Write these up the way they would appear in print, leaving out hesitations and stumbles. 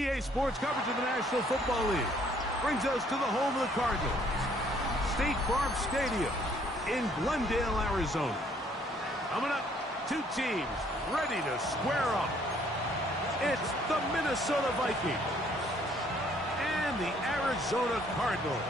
EA Sports coverage of the National Football League brings us to the home of the Cardinals, State Farm Stadium in Glendale, Arizona. Coming up, two teams ready to square up. It's the Minnesota Vikings and the Arizona Cardinals.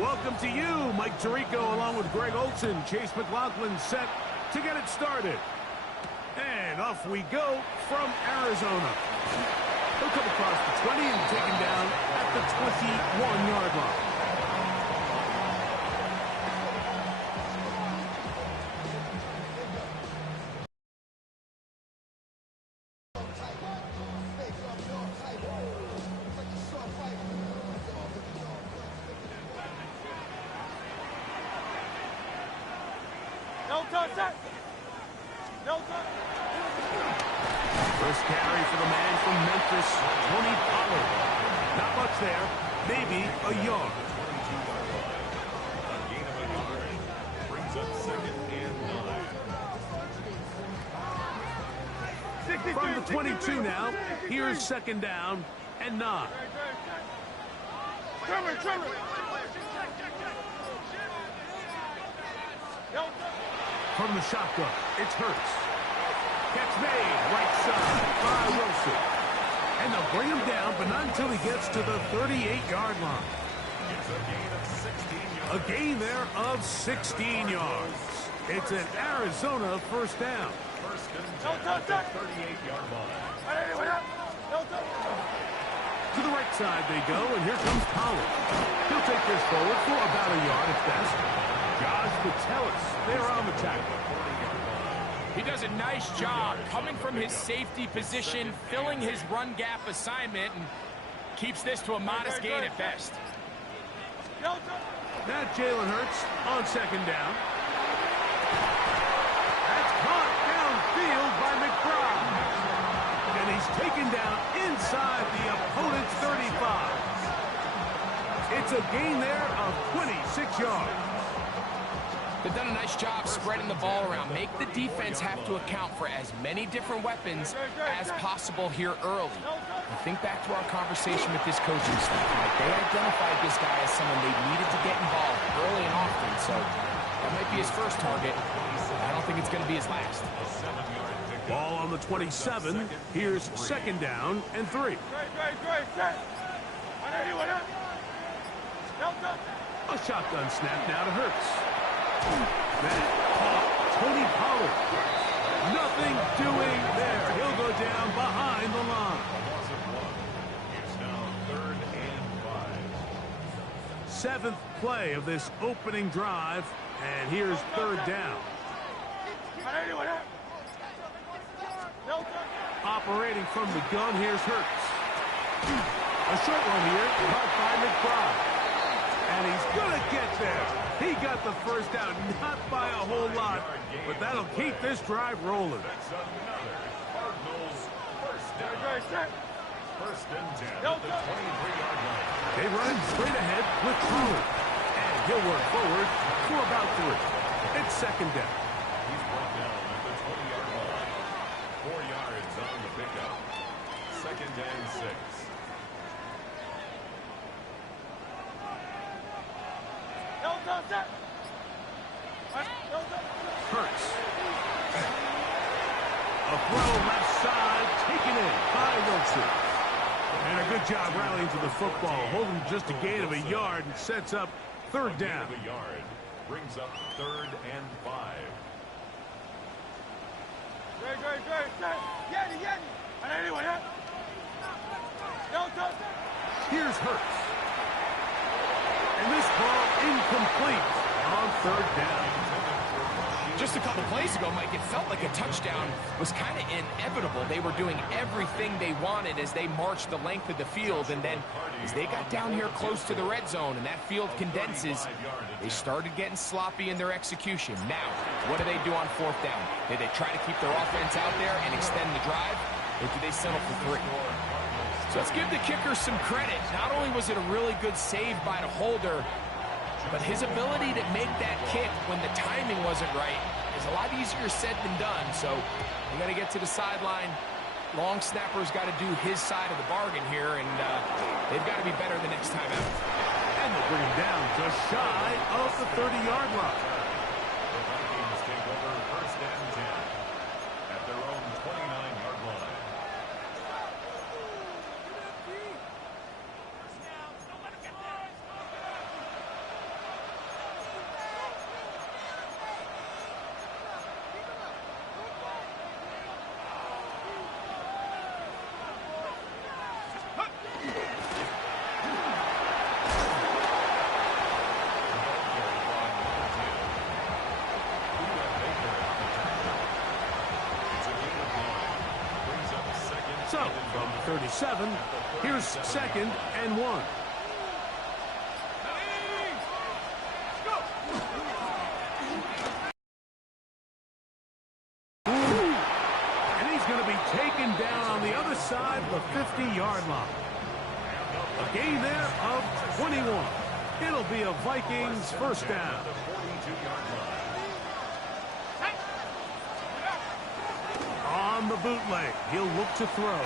Welcome to you, Mike Tirico, along with Greg Olson. Chase McLaughlin set to get it started. And off we go from Arizona. He'll come across the 20 and taken down at the 21-yard line. First carry for the man from Memphis, Tony Pollard. Not much there, maybe a yard. A gain of a yard brings up 2nd and 9. From the 22 now, here's 2nd down and 9. From the shotgun, it's Hurts. Catch made, right side by Wilson. And they'll bring him down, but not until he gets to the 38-yard line. It's a gain of 16 yards. A gain there of 16 yards. It's an Arizona first down. First and 10 at the 38-yard line. To the right side they go, and here comes Pollard. He'll take this forward for about a yard at best. Josh Metellus there on the tackle. He does a nice job coming from his safety position, filling his run gap assignment, and keeps this to a modest gain at best. Now Jalen Hurts on 2nd down. That's caught downfield by McBride. And he's taken down inside the opponent's 35. It's a gain there of 26 yards. They've done a nice job spreading the ball around. Make the defense have to account for as many different weapons as possible here early. And think back to our conversation with this coaching staff. Like, they identified this guy as someone they needed to get involved early and often. So that might be his first target. I don't think it's going to be his last. Ball on the 27. Here's 2nd down and 3. A shotgun snap now to Hurts. That caught Tony Pollard. Nothing doing there. He'll go down behind the line. Loss of 1. It's now 3rd and 5. 7th play of this opening drive, and here's 3rd down. Operating from the gun, here's Hurts. A short one here, caught by McBride. And he's going to get there. He got the first down, not by a whole lot, but that'll keep this drive rolling. That's another Cardinals first down. First and 10 at the 23-yard line. They run straight ahead with Pollard. And he'll work forward for about 3. It's 2nd down. He's brought down at the 20-yard line. 4 yards on the pickup. 2nd and 6. Hurts. A throw left side, taken in by Wilson. And a good job rallying to the football, holding just a gain of a yard, and sets up 3rd down. A yard brings up 3rd and 5. Here's Hurts. And this ball incomplete on 3rd down. Just a couple plays ago, Mike, it felt like a touchdown was kind of inevitable. They were doing everything they wanted as they marched the length of the field, and then as they got down here close to the red zone and that field condenses, they started getting sloppy in their execution. Now, what do they do on fourth down? Did they try to keep their offense out there and extend the drive, or do they settle for 3? So let's give the kicker some credit. Not only was it a really good save by the holder, but his ability to make that kick when the timing wasn't right is a lot easier said than done. So we got to get to the sideline. Long snapper's got to do his side of the bargain here, and they've got to be better the next time out. And they'll bring him down just shy of the 30-yard line. The Vikings take over first and 10 at their own 29-yard line. So, from 37, here's 2nd and 1. And he's going to be taken down on the other side of the 50-yard line. A gain there of 21. It'll be a Vikings first down. On the bootleg, he'll look to throw.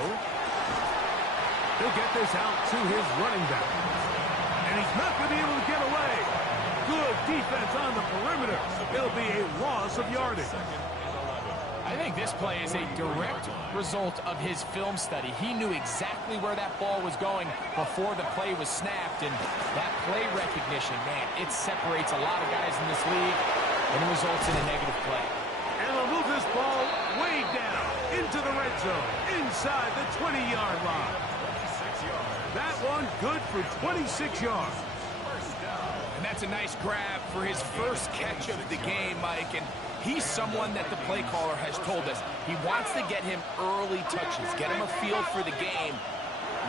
He'll get this out to his running back. And he's not going to be able to get away. Good defense on the perimeter. It'll be a loss of yardage. I think this play is a direct result of his film study. He knew exactly where that ball was going before the play was snapped, and that play recognition, man, it separates a lot of guys in this league and results in a negative play. And they'll move this ball way down into the red zone, inside the 20-yard line. That one good for 26 yards. And that's a nice grab for his first catch of the game, Mike. And he's someone that the play caller has told us he wants to get him early touches, get him a feel for the game.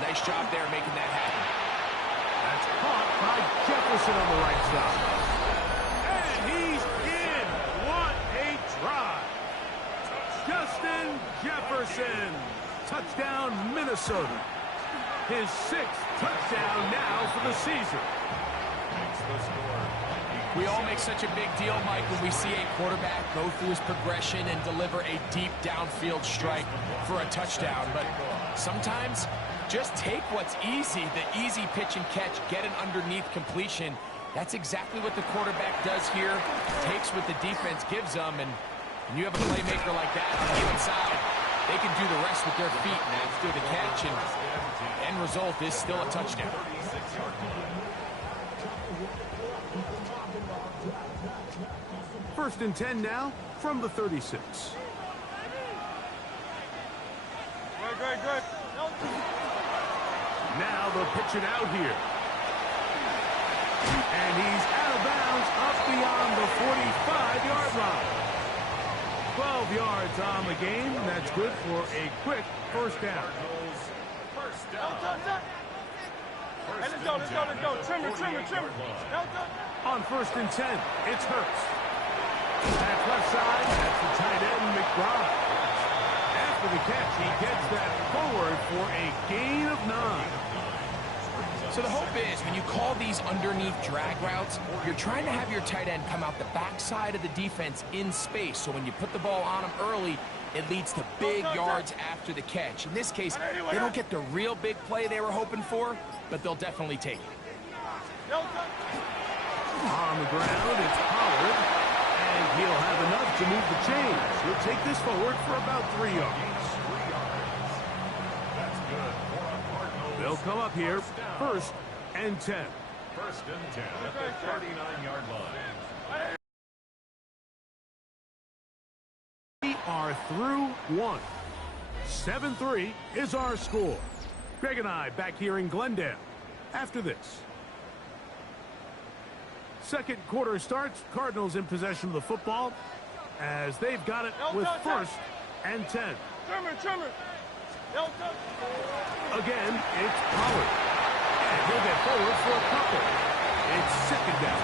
Nice job there making that happen. That's caught by Jefferson on the right side. And he's in. What a try. Justin Jefferson. Touchdown, Minnesota. His 6th touchdown now for the season. We all make such a big deal, Mike, when we see a quarterback go through his progression and deliver a deep downfield strike for a touchdown. But sometimes just take what's easy, the easy pitch and catch, get an underneath completion. That's exactly what the quarterback does here. Takes what the defense gives them, and when you have a playmaker like that on the inside, they can do the rest with their feet and after the catch, and end result is still a touchdown. First and 10 now from the 36. Good. Now they'll pitch it out here. And he's out of bounds up beyond the 45-yard line. 12 yards on the game. That's good for a quick first down. Let's go. Trimmer. On first and 10, it's Hurts. That's left side. That's the tight end, McBride. After the catch, he gets that forward for a gain of 9. So the hope is when you call these underneath drag routes, you're trying to have your tight end come out the backside of the defense in space. So when you put the ball on him early, it leads to big yards after the catch. In this case, they don't get the real big play they were hoping for, but they'll definitely take it. On the ground, it's Pollard. And he'll have enough to move the chains. He'll take this forward for about 3 yards. That's good. They'll come up here, first and 10. First and 10 at the 39-yard line. We are through one. 7-3 is our score. Greg and I back here in Glendale after this. Second quarter starts. Cardinals in possession of the football. as they've got it with first and 10. Trimmer. Again, it's Pollard. And he'll get forward for a couple. It's second down.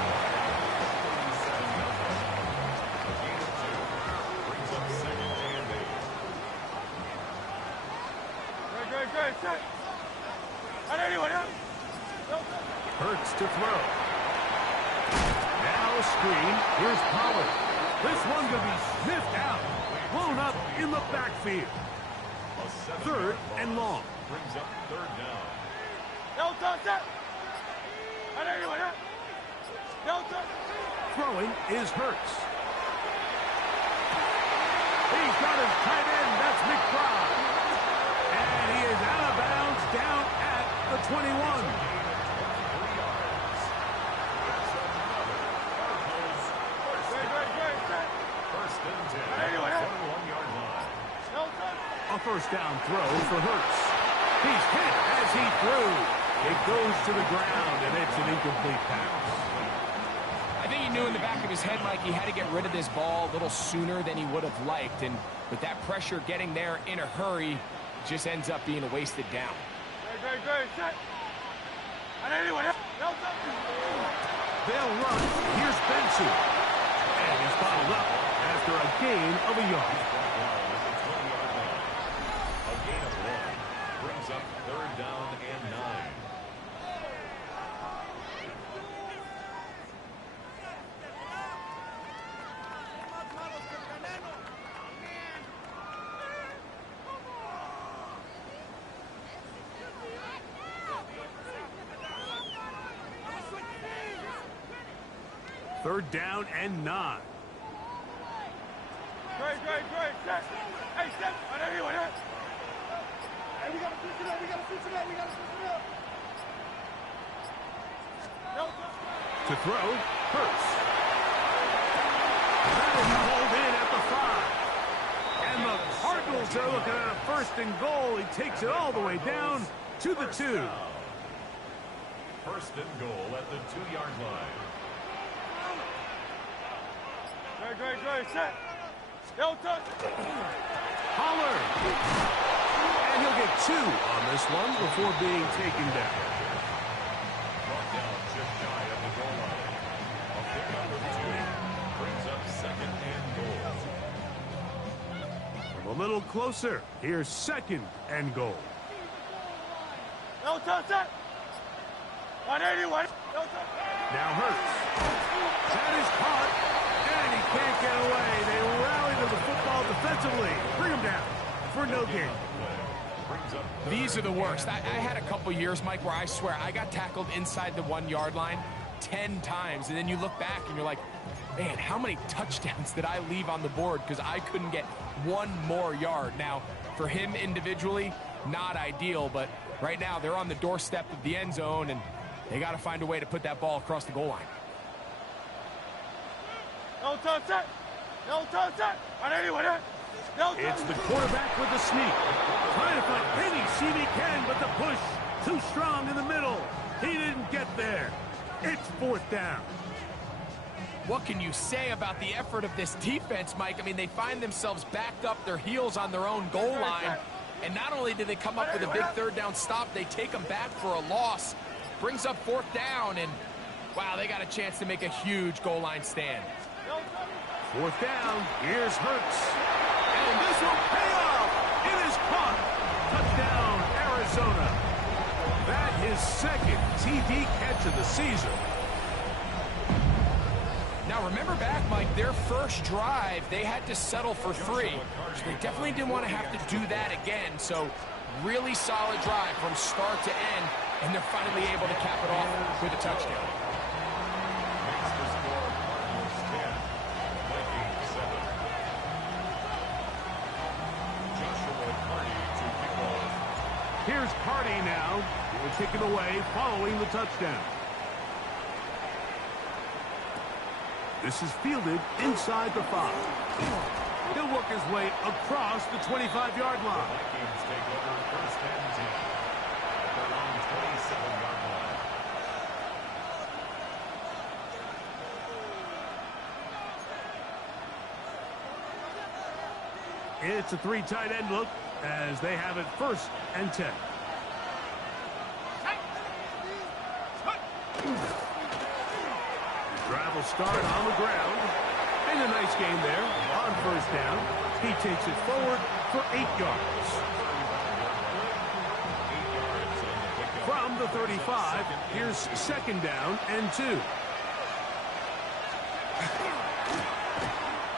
Great. Hurts to throw. Now a screen. Here's Pollard. This one going to be sniffed out. Blown up in the backfield. Third and long. Brings up third down. Throwing is Hurts. He's got his tight end. That's McBride. And he is out of bounds down at the 21. First and 10. 21-yard line. A first down throw for Hurts. He's hit as he threw. It goes to the ground, and it's an incomplete pass. I think he knew in the back of his head, Mike, he had to get rid of this ball a little sooner than he would have liked. And with that pressure getting there in a hurry, it just ends up being a wasted down. Great. They'll run. Here's Benson. And he's bottled up after a gain of a yard. A gain of 1 brings up third down and 9. Third down and 9. Great. Hey, step. Hey, we gotta switch it up. To throw, Hurts. That is hauled in at the 5. And the Cardinals are looking at a first and goal. He takes it all the way down to the 2. First and goal at the 2-yard line. Great. Set. Pollard. And he'll get 2 on this one before being taken down. Brought down just shy of the goal line. A pickup of 2 brings up second and goal. From a little closer, here's second and goal. Set. 181. Now Hurts. That is caught. And he can't get away. They rally to the football defensively. Bring him down for no gain. These are the worst. I had a couple years, Mike, where I swear I got tackled inside the 1-yard line 10 times. And then you look back and you're like, man, how many touchdowns did I leave on the board because I couldn't get 1 more yard? Now, for him individually, not ideal. But right now, they're on the doorstep of the end zone, and they got to find a way to put that ball across the goal line. It's the quarterback with the sneak. Trying to find any seam he can, but the push too strong in the middle. He didn't get there. It's fourth down. What can you say about the effort of this defense, Mike? I mean, they find themselves backed up their heels on their own goal line. And not only do they come up with a big third down stop, they take them back for a loss. Brings up fourth down, and wow, they got a chance to make a huge goal line stand. Fourth down. Here's Hurts. And this will pay off. It is caught. Touchdown, Arizona. That is second TD catch of the season. Now, remember back, Mike, their first drive, they had to settle for 3. So they definitely didn't want to have to do that again. So really solid drive from start to end, and they're finally able to cap it off with a touchdown. Makes the score Cardinals 10, Vikings 7. Joshua Carney to kick off. Here's Carney now. He will kick it away following the touchdown. This is fielded inside the 5. He'll work his way across the 25-yard line. Vikings take over first and 10 at their own 27-yard line. It's a 3 tight end look as they have it 1st and 10. Drive will start on the ground. And a nice game there on 1st down. He takes it forward for 8 yards. From the 35, here's 2nd down and 2.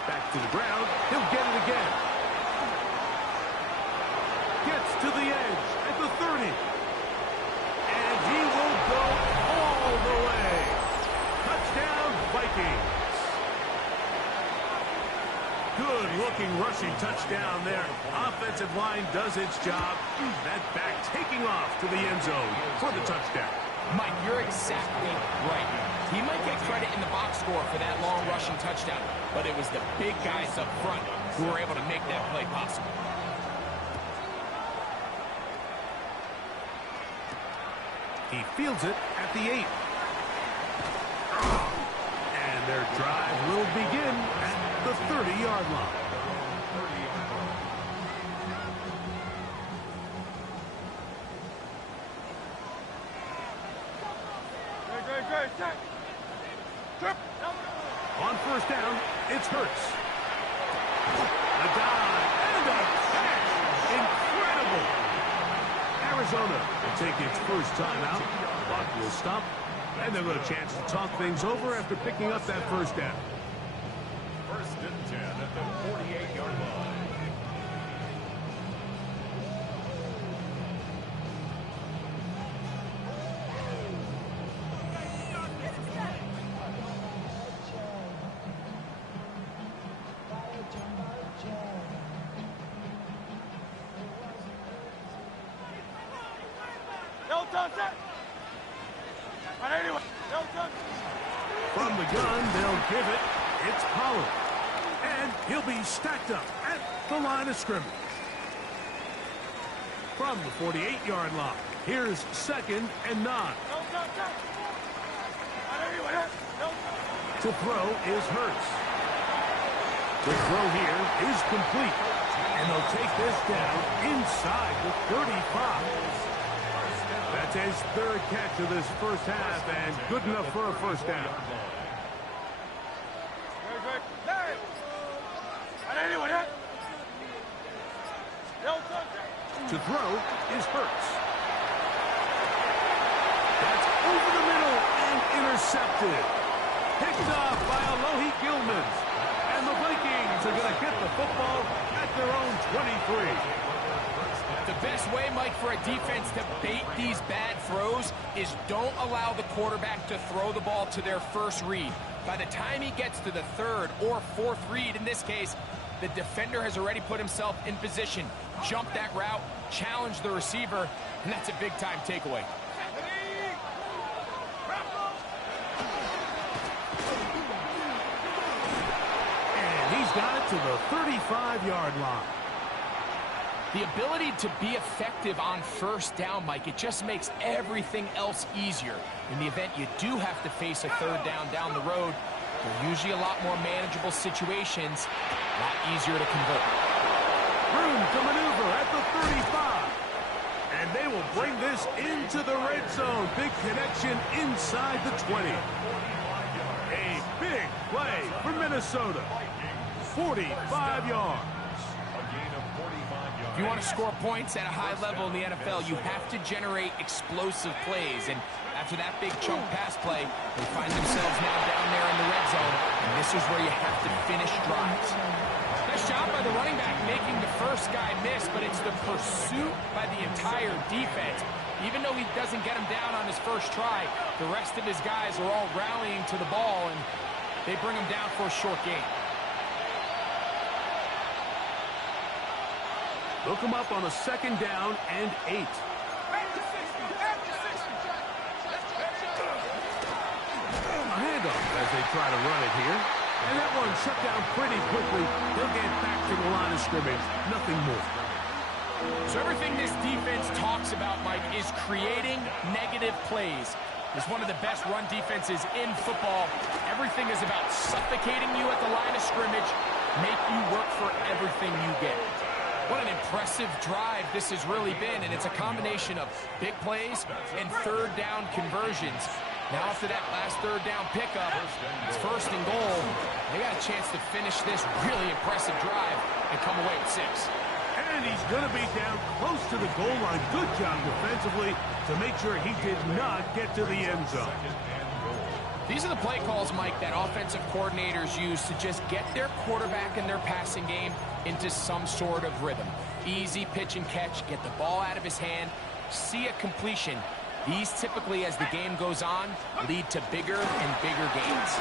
Back to the ground. He'll get it again. Gets to the edge at the 30. And he will go all the way. Touchdown, Vikings. Good-looking rushing touchdown there. Offensive line does its job. That back taking off to the end zone for the touchdown. Mike, you're exactly right. He might get credit in the box score for that long rushing touchdown, but it was the big guys up front who were able to make that play possible. He fields it at the 8. And their drive will begin at the 30-yard line. Great, set. Trip. On 1st down, it's Hurts. A dive and a catch. Incredible. Arizona will take its 1st timeout. Clock will stop. And they'll get a chance to talk things over after picking up that 1st down. 1st and 10 at the 48-yard line. From the gun, they'll give it. It's Pollard. And he'll be stacked up at the line of scrimmage. From the 48-yard line, here's 2nd and 9. To throw is Hurts. The throw here is complete. And they'll take this down inside the 35. That's his 3rd catch of this 1st half, and good enough for a 1st down. To throw is Hurts. That's over the middle and intercepted. Picked off by Alohi Gilman. And the Vikings are going to get the football at their own 23. The best way, Mike, for a defense to bait these bad throws is don't allow the quarterback to throw the ball to their 1st read. By the time he gets to the 3rd or 4th read, in this case, the defender has already put himself in position, jumped that route, challenged the receiver, and that's a big-time takeaway. And he's got it to the 35-yard line. The ability to be effective on 1st down, Mike, it just makes everything else easier. In the event you do have to face a 3rd down the road, they're usually a lot more manageable situations, a lot easier to convert. Room to maneuver at the 35. And they will bring this into the red zone. Big connection inside the 20. A big play for Minnesota. 45 yards. If you want to score points at a high level in the NFL, you have to generate explosive plays. And after that big chunk pass play, they find themselves now down there in the red zone. And this is where you have to finish drives. Nice job by the running back making the 1st guy miss, but it's the pursuit by the entire defense. Even though he doesn't get him down on his 1st try, the rest of his guys are all rallying to the ball, and they bring him down for a short gain. Look him up on a 2nd down and 8. A handoff as they try to run it here. And that one shut down pretty quickly. They'll get back to the line of scrimmage. Nothing more. So everything this defense talks about, Mike, is creating negative plays. It's one of the best run defenses in football. Everything is about suffocating you at the line of scrimmage, make you work for everything you get. What an impressive drive this has really been, and it's a combination of big plays and third down conversions. Now after that last third down pickup, it's first and goal. They got a chance to finish this really impressive drive and come away with 6. And he's going to be down close to the goal line. Good job defensively to make sure he did not get to the end zone. These are the play calls, Mike, that offensive coordinators use to just get their quarterback and their passing game into some sort of rhythm. Easy pitch and catch, get the ball out of his hand, see a completion. These typically, as the game goes on, lead to bigger and bigger gains.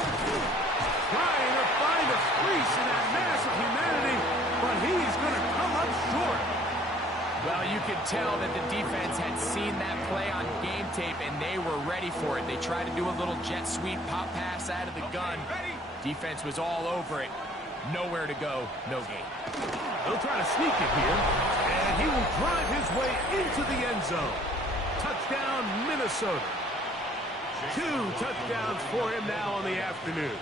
Trying to find a crease in that mass of humanity, but he's going to come up short. Well, you could tell that the defense had seen that play on game tape, and they were ready for it. They tried to do a little jet sweep pop pass out of the gun. Defense was all over it. Nowhere to go, no gain. He'll try to sneak it here, and he will drive his way into the end zone. Touchdown, Minnesota. 2 touchdowns for him now on the afternoon.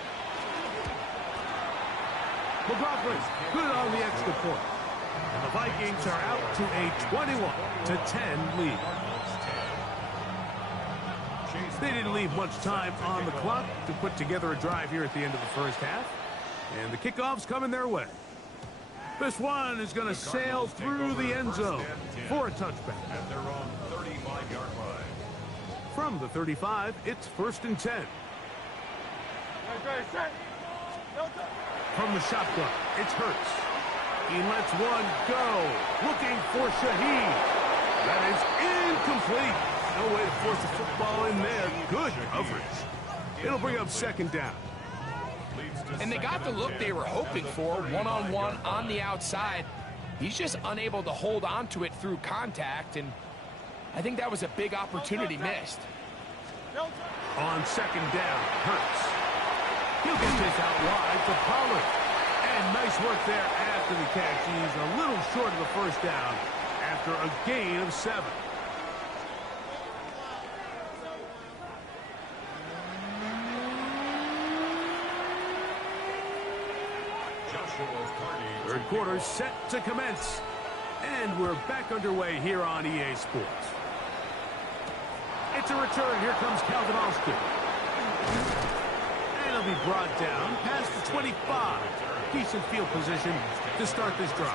McLaughlin, good on the extra point. And the Vikings are out to a 21-10 lead. They didn't leave much time on the clock to put together a drive here at the end of the first half. And the kickoff's coming their way. This one is going to sail through the end zone for a touchback. At their own 35-yard line. From the 35, it's first and 10. From the shotgun, it's Hurts. He lets one go. Looking for Shaheed. That is incomplete. No way to force the football in there. Good coverage. It'll bring up second down. And they got the look they were hoping for, one-on-one on the outside. He's just unable to hold on to it through contact, and I think that was a big opportunity missed. On second down, Hurts. He'll get this out wide to Pollard. And nice work there after the catch. He's a little short of the first down after a gain of 7. Third quarter set to commence. And we're back underway here on EA Sports. It's a return. Here comes Cardinals. And he'll be brought down past the 25. Decent field position to start this drive.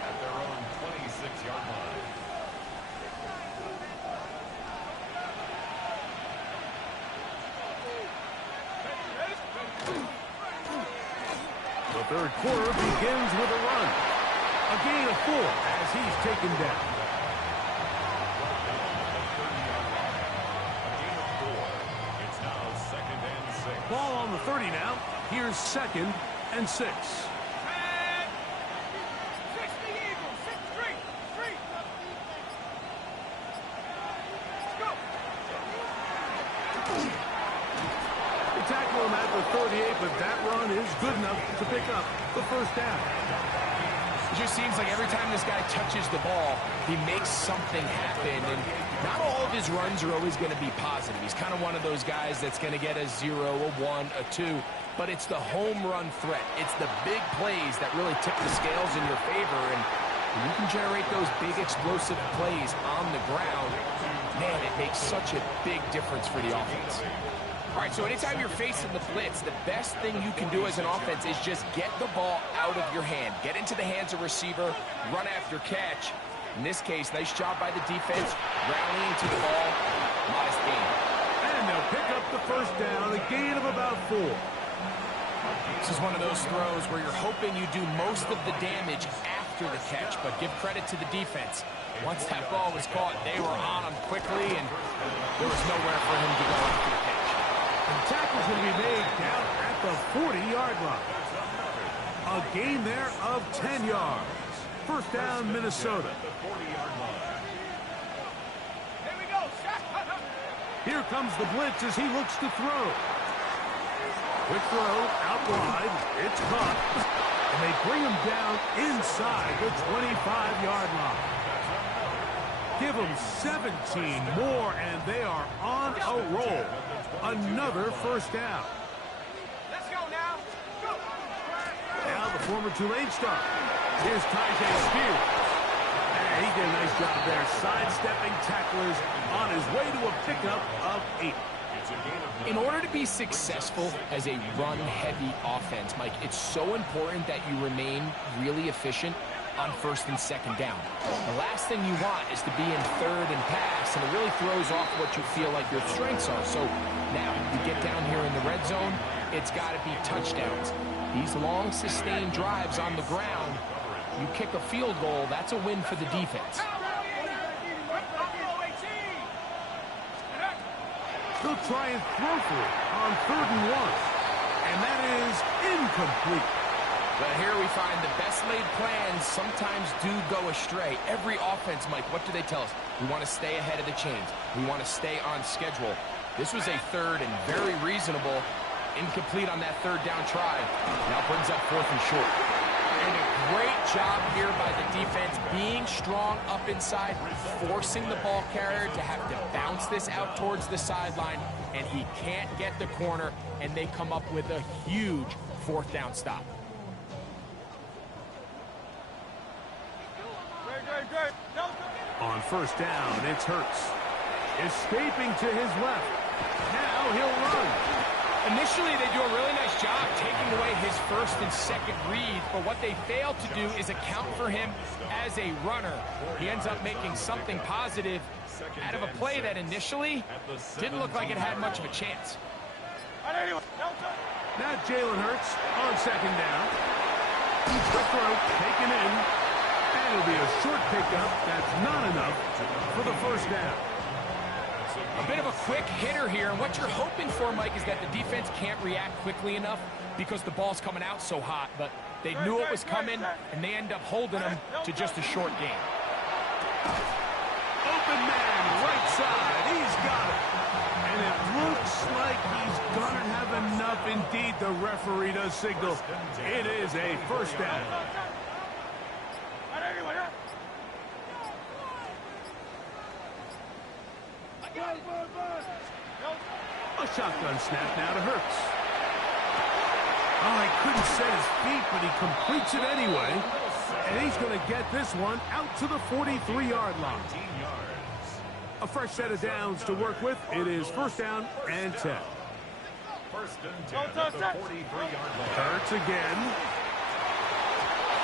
At their own 26-yard line. The third quarter begins with a run. A gain of 4 as he's taken down. It's now second and 6. Ball on the 30 now. Here's second and 6. They tackle him at the 38, but that run is good enough to pick up the first down. It just seems like every time this guy touches the ball, he makes something happen, and not all of his runs are always going to be positive. He's kind of one of those guys that's going to get a 0, a 1, a 2, but it's the home run threat. It's the big plays that really tip the scales in your favor, and when you can generate those big explosive plays on the ground, man, it makes such a big difference for the offense. All right, so anytime you're facing the blitz, the best thing you can do as an offense is just get the ball out of your hand. Get into the hands of receiver, run after catch. In this case, nice job by the defense, rallying to the ball, modest gain. And they'll pick up the first down, a gain of about 4. This is one of those throws where you're hoping you do most of the damage after the catch, but give credit to the defense. Once that ball was caught, they were on him quickly, and there was nowhere for him to go after the catch. And tackle's going to be made down at the 40-yard line. A gain there of 10 yards. First down, Minnesota. Here comes the blitz as he looks to throw. Quick throw, out wide. It's caught. And they bring him down inside the 25-yard line. Give them 17 more, and they are on a roll. Another first down. Let's go now. Go. Now the former Tulane star Here's Tyjae Spears. And he did a nice job there, sidestepping tacklers on his way to a pickup of 8. In order to be successful as a run-heavy offense, Mike, it's so important that you remain really efficient on first and second down. The last thing you want is to be in third and pass, and it really throws off what you feel like your strengths are. So now you get down here in the red zone, it's got to be touchdowns. These long, sustained drives on the ground, you kick a field goal, that's a win for the defense. They'll try and throw for it on 3rd and 1. And that is incomplete. Well, here we find the best laid plans sometimes do go astray. Every offense, Mike, what do they tell us? We want to stay ahead of the chains. We want to stay on schedule. This was a 3rd and very reasonable. Incomplete on that 3rd down try. Now brings up 4th and short. And a great job here by the defense, being strong up inside, forcing the ball carrier to have to bounce this out towards the sideline, and he can't get the corner, and they come up with a huge 4th down stop. On 1st down, it's Hurts. Escaping to his left. Now he'll run. Initially, they do a really nice job taking away his 1st and 2nd read, but what they fail to do is account for him as a runner. He ends up making something positive out of a play that initially didn't look like it had much of a chance. Now Jalen Hurts on 2nd down. The throw taken in, and it'll be a short pickup. That's not enough for the 1st down. A bit of a quick hitter here, and what you're hoping for, Mike, is that the defense can't react quickly enough because the ball's coming out so hot, but they knew it was coming, and they end up holding them to just a short gain. Open man, right side, he's got it. And it looks like he's gonna have enough. Indeed, the referee does signal. It is a 1st down. A shotgun snap now to Hurts. Oh, he couldn't set his feet, but he completes it anyway. And he's going to get this one out to the 43-yard line. A fresh set of downs to work with. It is 1st down and 10. 1st and 10 at the 43-yard line. Hurts again.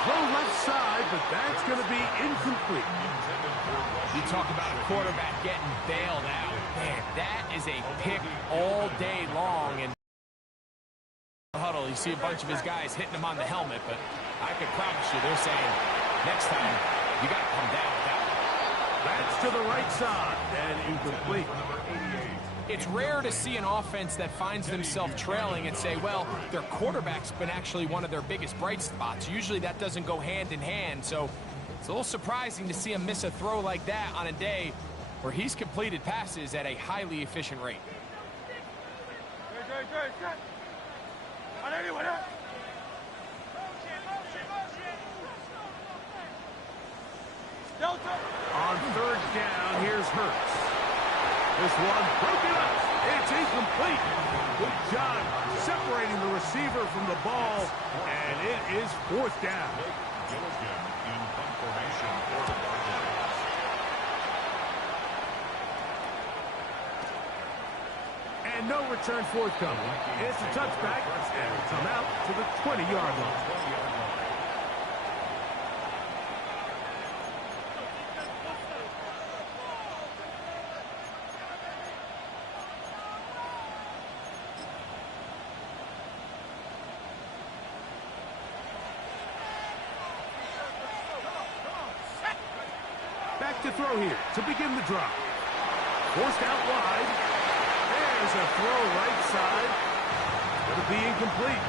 Throw left side, but that's going to be incomplete. You talk about a quarterback getting bailed out. Man, that is a pick all day long. And huddle, you see a bunch of his guys hitting him on the helmet, but I can promise you they're saying, next time, you got to come down with that one. That's to the right side, and incomplete. It's rare to see an offense that finds themselves trailing and say, well, their quarterback's been actually one of their biggest bright spots. Usually that doesn't go hand in hand, so it's a little surprising to see him miss a throw like that on a day where he's completed passes at a highly efficient rate. On 3rd down, here's Hurts. This one broken up. It's incomplete. Good job separating the receiver from the ball, and it is 4th down. Gilligan in punt formation for the Cardinals. And no return forthcoming. It's a touchback, and it'll come out to the 20-yard line. Back to throw here to begin the drive. Forced out wide. There's a throw right side. Going to be incomplete.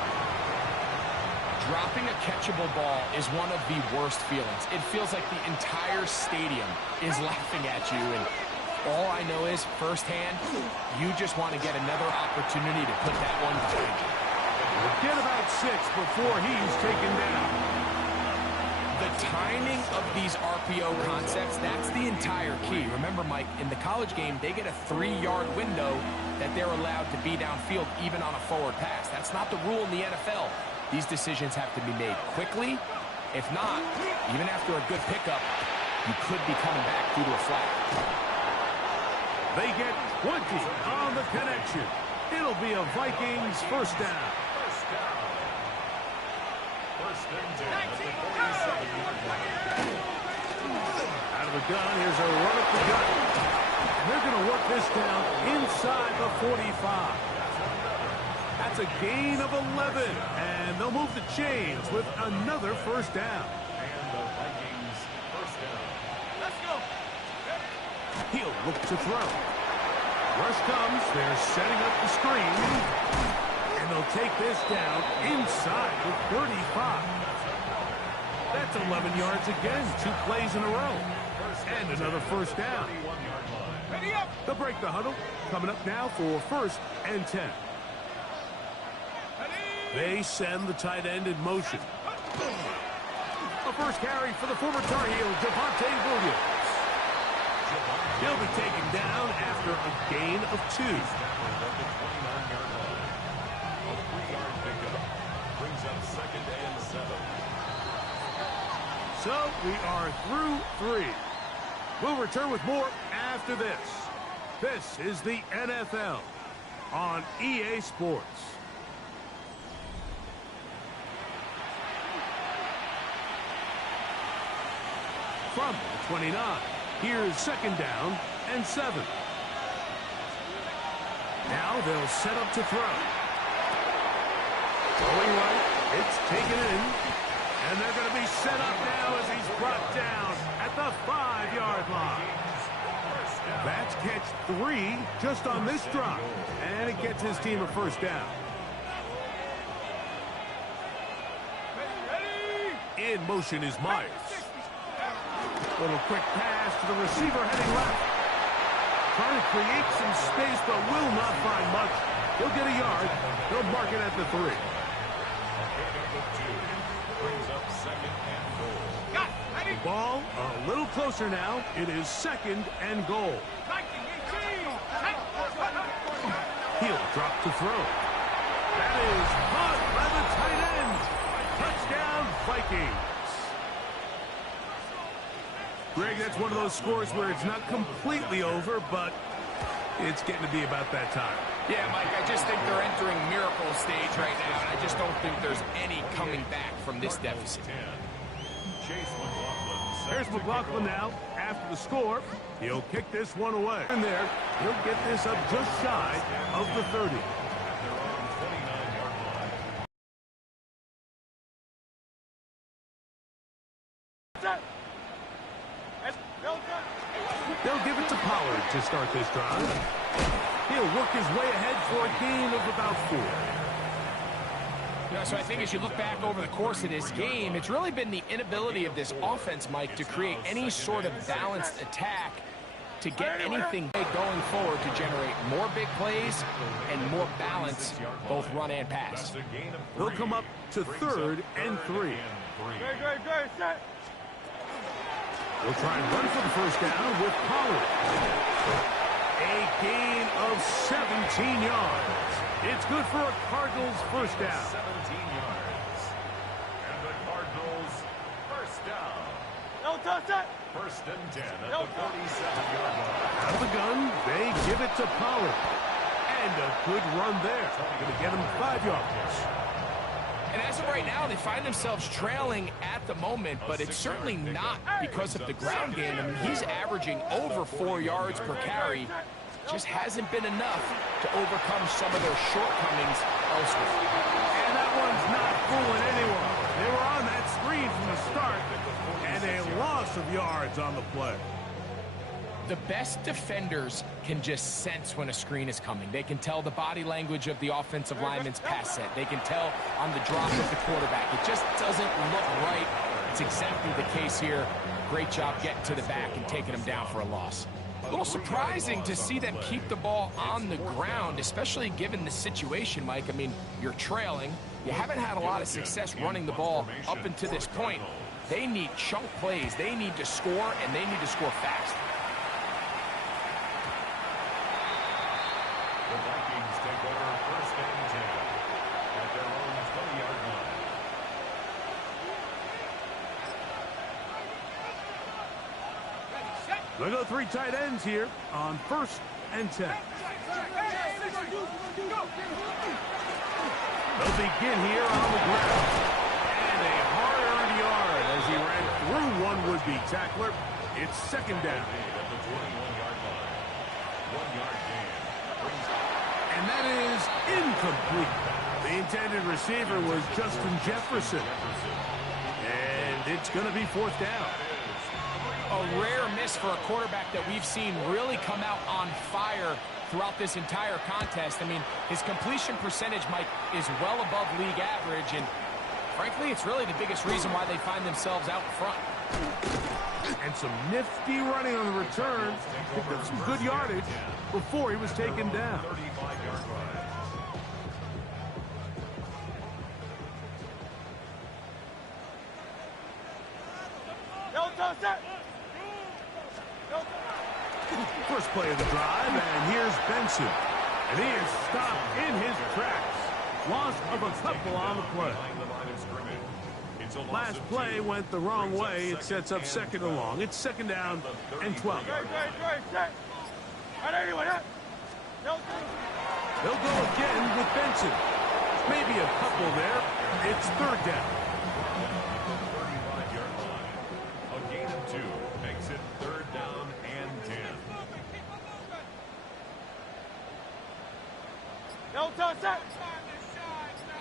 Dropping a catchable ball is one of the worst feelings. It feels like the entire stadium is laughing at you, and all I know is firsthand, you just want to get another opportunity to put that one behind you. We'll get about 6 before he's taken down. The timing of these RPO concepts, that's the entire key. Remember, Mike, in the college game, they get a 3-yard window that they're allowed to be downfield even on a forward pass. That's not the rule in the NFL. These decisions have to be made quickly If not, even after a good pickup, you could be coming back due to a flag. They get 20 on the connection. It'll be a Vikings first down. First and 10 at the 47-yard line. Out of the gun, here's a run up the gut. And they're going to work this down inside the 45. That's a gain of 11. And they'll move the chains with another first down. And the Vikings first down. Let's go. He'll look to throw. Rush comes. They're setting up the screen. And they'll take this down inside the 35. That's 11 yards again. 2 plays in a row. And another first down. 31-yard line. Ready up. They'll break the huddle. Coming up now for first and 10. They send the tight end in motion. The first carry for the former Tar Heel, Javonte Williams. He'll be taken down after a gain of 2. At the 29-yard line. A 3-yard pickup brings up second and 7. So we are through 3. We'll return with more after this. This is the NFL on EA Sports. From the 29, here's second down and 7. Now they'll set up to throw. Going right, it's taken in. And they're going to be set up now as he's brought down at the 5-yard line. That's catch 3 just on this drop. And it gets his team a first down. In motion is Myers. Little quick pass to the receiver heading left. Trying to create some space, but will not find much. He'll get a yard. They'll mark it at the 3. Brings up second and goal. The ball a little closer now. It is second and goal. He'll drop to throw. That is caught by the tight end. Touchdown, Vikings. Greg, that's one of those scores where it's not completely over, but it's getting to be about that time. Yeah, Mike, I just think they're entering miracle stage right now, and I just don't think there's any coming back from this deficit. There's McLaughlin now. After the score, he'll kick this one away. And there, he'll get this up just shy of the 30. They'll give it to Pollard to start this drive. He'll work his way ahead for a gain of about 4. Yeah, so I think as you look back over the course of this game, it's really been the inability of this offense, Mike, to create any sort of balanced attack to get anything big going forward to generate more big plays and more balance, both run and pass. They'll come up to 3rd and 3. Great, set. We'll try and run for the first down with Pollard. A gain of 17 yards. It's good for a Cardinals first down. 17 yards. And the Cardinals first down. No touch that. First and 10 at the 47-yard line. Out of the gun, they give it to Pollard. And a good run there. Going to get him 5 yards. And as of right now, they find themselves trailing at the moment, but it's certainly not because of the ground game. I mean, he's averaging over 4 yards per carry. Just hasn't been enough to overcome some of their shortcomings elsewhere. And that one's not fooling anyone. They were on that screen from the start, and a loss of yards on the play. The best defenders can just sense when a screen is coming. They can tell the body language of the offensive lineman's pass set. They can tell on the drop of the quarterback. It just doesn't look right. It's exactly the case here. Great job getting to the back and taking them down for a loss. A little surprising to see them keep the ball on the ground, especially given the situation, Mike. I mean, you're trailing. You haven't had a lot of success running the ball up until this point. They need chunk plays. They need to score, and they need to score fast. The Vikings take over first and 10 at their own 20-yard line. They'll go 3 tight ends here on 1st and 10. They'll begin here on the ground. And a hard-earned yard as he ran through one would-be tackler. It's 2nd down. At the 21-yard line. 1-yard gain. And that is incomplete. The intended receiver was Justin Jefferson. And it's going to be 4th down. A rare miss for a quarterback that we've seen really come out on fire throughout this entire contest. I mean, his completion percentage, Mike, is well above league average, and frankly, it's really the biggest reason why they find themselves out in front. And some nifty running on the return. Picked up some good yardage before he was taken down. 35-yard line. First play of the drive, and here's Benson. And he is stopped in his tracks. Loss of a couple on the play. Last play went the wrong way. It sets up 2nd and long. It's 2nd down and 12. They'll go again with Benson. Maybe a couple there. It's 3rd down. 35-yard line. A gain of 2 makes it 3rd down and 10. No touch it.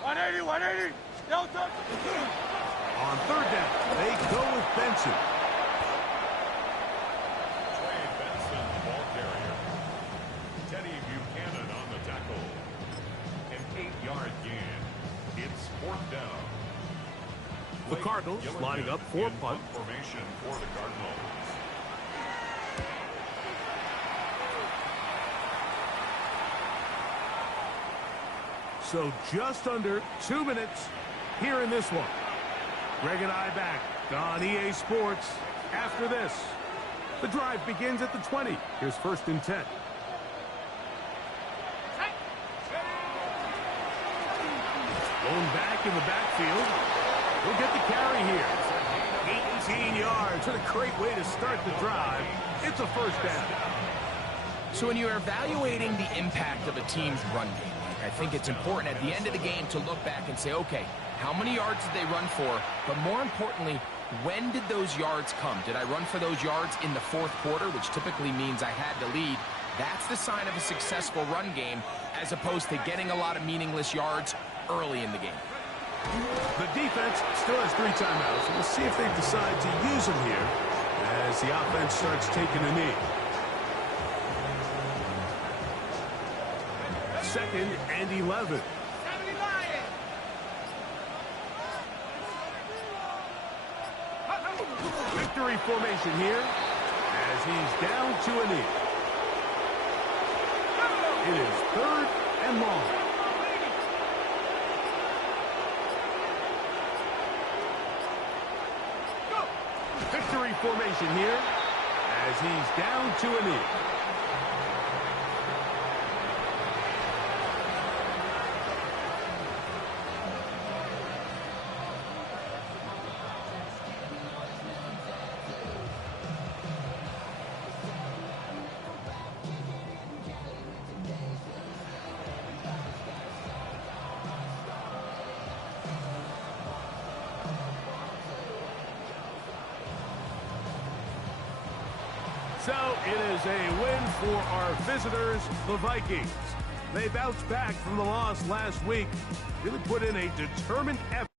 180. No touch. On 3rd down, they go with Benson. Trey Benson, the ball carrier. Teddy Buchanan on the tackle. An 8-yard gain. It's 4th down. The Cardinals lining up for punt. Formation for the Cardinals. So just under 2 minutes here in this one. Greg and I back on EA Sports after this. The drive begins at the 20. Here's 1st and 10. Going back in the backfield. We'll get the carry here. 18 yards. What a great way to start the drive. It's a 1st down. So when you're evaluating the impact of a team's run game, I think it's important at the end of the game to look back and say, okay, how many yards did they run for? But more importantly, when did those yards come? Did I run for those yards in the 4th quarter, which typically means I had to lead? That's the sign of a successful run game, as opposed to getting a lot of meaningless yards early in the game. The defense still has 3 timeouts. We'll see if they decide to use them here as the offense starts taking a knee. 2nd and 11. Victory formation here as he's down to a knee. It is 3rd and long. Victory formation here as he's down to a knee. So it is a win for our visitors, the Vikings. They bounced back from the loss last week, really put in a determined effort.